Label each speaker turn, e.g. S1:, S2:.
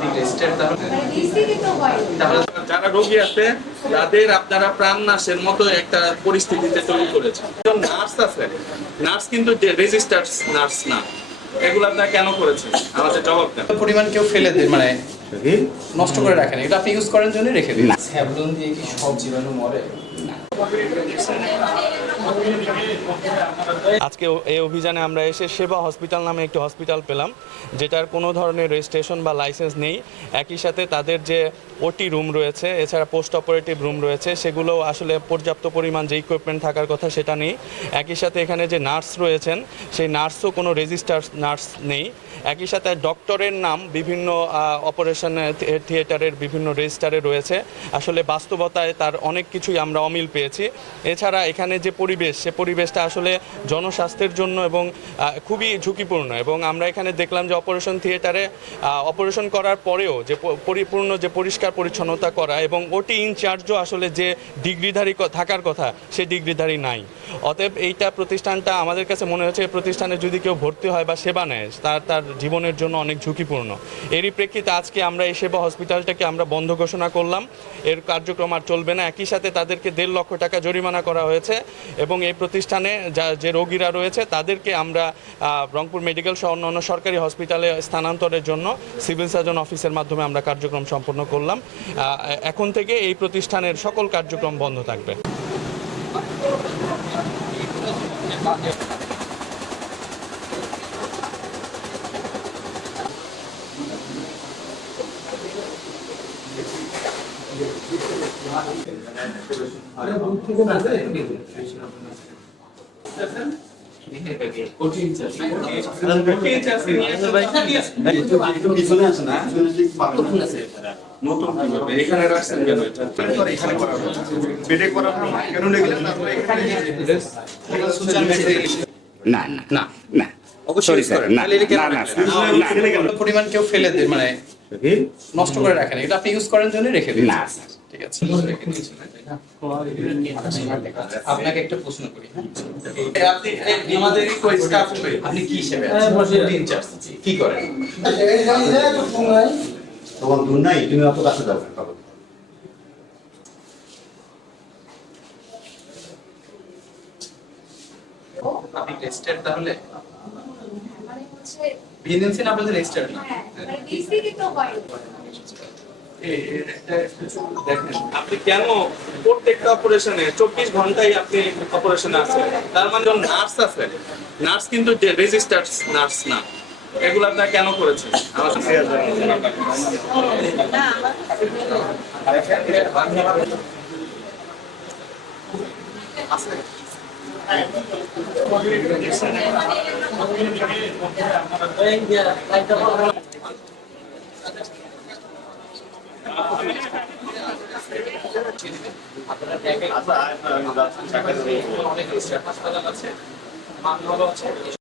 S1: আপনি টেস্টের তাহলে? যারা রোগী আছে, তাদের আপনারা প্রাণ নাশের মতো একটা পরিস্থিতিতে তৈরি করেছেন। নার্স আছে, নার্স কিন্তু রেজিস্টার্ড নার্স না, এগুলো আপনারা কেন করেছেন? আমাদের জবাব দেন।
S2: পরিমাণ কেউ ফেলে দেয় মানে নষ্ট করে রাখেন। এটা আপনি ইউজ করার জন্য রেখে দিন। স্যাভলন দিয়ে কি সব জীবাণু মরে?
S3: আজকে এই অভিযানে আমরা এসে সেবা হসপিটাল নামে একটি হসপিটাল পেলাম যেটার কোনো ধরনের রেজিস্ট্রেশন বা লাইসেন্স নেই। একই সাথে তাদের যে ওটি রুম রয়েছে এছাড়া পোস্ট অপারেটিভ রুম রয়েছে সেগুলো আসলে পর্যাপ্ত পরিমাণ যে ইকুইপমেন্ট থাকার কথা সেটা নেই। একই সাথে এখানে যে নার্স রয়েছেন সেই নার্সও কোনো রেজিস্টার নার্স নেই। একই সাথে ডক্টরের নাম বিভিন্ন অপারেশন থিয়েটারের বিভিন্ন রেজিস্টারে রয়েছে। আসলে বাস্তবতায় তার অনেক কিছুই আমরা অমিল পেয়েছি। এছাড়া এখানে যে পরিবেশ, সে পরিবেশটা আসলে জনস্বাস্থ্যের জন্য এবং খুবই ঝুঁকিপূর্ণ এবং আমরা এখানে দেখলাম যে অপারেশন থিয়েটারে অপারেশন করার পরেও যে পরিপূর্ণ যে পরিষ্কার পরিচ্ছন্নতা করা এবং ওটি ইনচার্জও আসলে যে ডিগ্রিধারী থাকার কথা, সে ডিগ্রিধারী নাই। অতএব এইটা প্রতিষ্ঠানটা, আমাদের কাছে মনে হচ্ছে এই প্রতিষ্ঠানে যদি কেউ ভর্তি হয় বা সেবা নেয়, তার তার জীবনের জন্য অনেক ঝুঁকিপূর্ণ। এরই প্রেক্ষিতে আজকে আমরা এই সেবা হসপিটালটাকে আমরা বন্ধ ঘোষণা করলাম। এর কার্যক্রম আর চলবে না। একই সাথে তাদেরকে দেড় লক্ষ টাকা জরিমানা করা হয়েছে এবং এই প্রতিষ্ঠানে যা, যে রোগীরা রয়েছে তাদেরকে আমরা রংপুর মেডিকেল সহ অন্যান্য সরকারি হসপিটালে স্থানান্তরের জন্য সিভিল সার্জন অফিসের মাধ্যমে আমরা কার্যক্রম সম্পন্ন করলাম। এখন থেকে এই প্রতিষ্ঠানের সকল কার্যক্রম বন্ধ থাকবে।
S1: নতুন কীভাবে এখানে রাখছেন কেন এটা
S4: বেডে করা কেন লেগে তারপরে এখানে
S5: না না
S2: না
S5: না
S2: অবশ্যই
S5: Sorry,
S2: use
S5: sir,
S2: করেন।
S5: না,
S2: তাহলে এটা কেন
S5: না, না,
S2: রাখলেন?
S5: sir, না,
S2: পরিমাণ কেউ ফেলে দেয় মানে নষ্ট করে রাখেন এটা আপনি ইউজ করার জন্য রেখে দিন
S5: না।
S2: ঠিক আছে। আপনাকে একটা প্রশ্ন করি হ্যাঁ?
S1: আপনি আমাদের স্টাফ
S2: আপনি কি হিসেবে ইনচার্জ কি করেন?
S4: তোমার দূর নাই তুমি অত কাছে যাও
S1: আপনি রেজিস্টার তাহলে?
S6: মানে হচ্ছে
S1: ভিএনসি না আপনাদের রেজিস্টার না
S6: হ্যাঁ মানে তো হয়।
S1: আপনি কেন প্রত্যেকটা অপারেশনে চব্বিশ ঘন্টাই আপনি অপারেশনে আছেন? তার মানে নার্স আছে। নার্স কিন্তু রেজিস্টার্ড নার্স না। এগুলো আপনারা কেন করেছেন? আমার অনেক হাসপাতাল আছে ভালো আছে